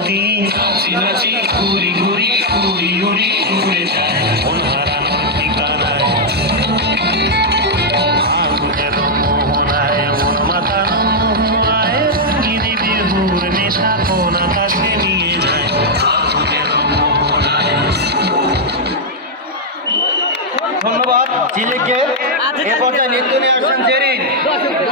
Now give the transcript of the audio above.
স্মৃতি নাচি নাচি ঘুরি ঘুরি উড়ি উড়ি উড়ে যায় মন হারানোর ঠিকানায় আগুনের মোহনায় মন মাতানো মোহনায় রঙিনী বিহুর নেশা কোন আকাশে নিয়ে যায় আগুনের মোহনায়। ধন্যবাদ ঝিলিককে। এ পর্যায়ে নৃত্য নিয়ে আসছেন জেরিন।